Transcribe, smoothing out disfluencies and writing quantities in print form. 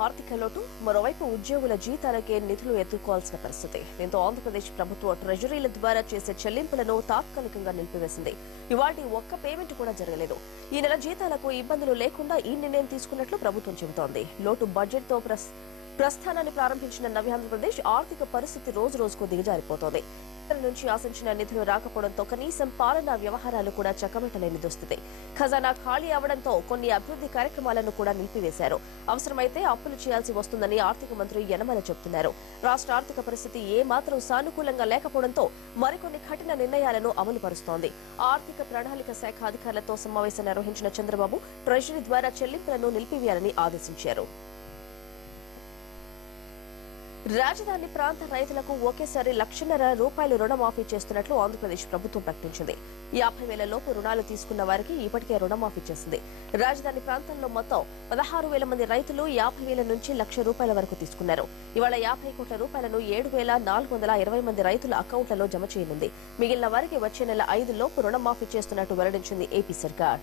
ఆర్థిక లోటు, మరోవైపు ఉద్యోగుల జీతాలకే నిధులు ఎత్తుకోవాల్సిన పరిస్థితి. దీంతో ఆంధ్రప్రదేశ్ ప్రభుత్వం ట్రెజరీల ద్వారా చేసే చెల్లింపులను తాత్కాలికంగా నిలిపివేసింది. ఇవాల్టి ఒక్క పేమెంట్ కూడా జరగలేదు. ఈ నెల జీతాలకు ఇబ్బందులు లేకుండా ఈ నిర్ణయం తీసుకున్నట్లు ప్రభుత్వం చెబుతోంది. లోటు బడ్జెట్ తో ప్రస్థానాన్ని ప్రారంభించిన నవ్యాంధ్రప్రదేశ్ ఆర్థిక పరిస్థితి రోజు రోజుకు దిగజారిపోతోంది. నుంచి ఆశించిన నిధులు రాకపోవడంతో కనీసం పాలనా వ్యవహారాలు కూడా చక్కబెట్టలేని దుస్థితి. ఖజానా ఖాళీ అవడంతో కొన్ని అభివృద్ధి కార్యక్రమాలను కూడా నిలిపివేశారు. అవసరమైతే అప్పులు చేయాల్సి వస్తుందని ఆర్థిక మంత్రి యనమల చెబుతున్నారు. రాష్ట్ర ఆర్థిక పరిస్థితి ఏమాత్రం సానుకూలంగా లేకపోవడంతో మరికొన్ని కఠిన నిర్ణయాలను అమలు పరుస్తోంది. ఆర్థిక ప్రణాళిక శాఖ అధికారులతో సమావేశం నిర్వహించిన చంద్రబాబు ట్రెజరీ ద్వారా చెల్లింపులను నిలిపివేయాలని ఆదేశించారు. రాజధాని ప్రాంత రైతులకు ఒకేసారి ₹1,50,000 రుణమాఫీ చేస్తున్నట్లు ఆంధ్రప్రదేశ్ ప్రభుత్వం ప్రకటించింది. 50,000 లోపు రుణాలు తీసుకున్న వారికి ఇప్పటికే రుణమాఫీ చేసింది. రాజధాని ప్రాంతంలో మొత్తం 16,000 మంది రైతులు 50,000 నుంచి ₹1,00,000 వరకు తీసుకున్నారు. ఇవాళ 50 కోట్ల రూపాయలను 7,420 మంది రైతుల అకౌంట్లలో జమ చేయనుంది. మిగిలిన వారికి వచ్చే నెల 5 లోపు రుణమాఫీ చేస్తున్నట్టు వెల్లడించింది ఏపీ సర్కార్.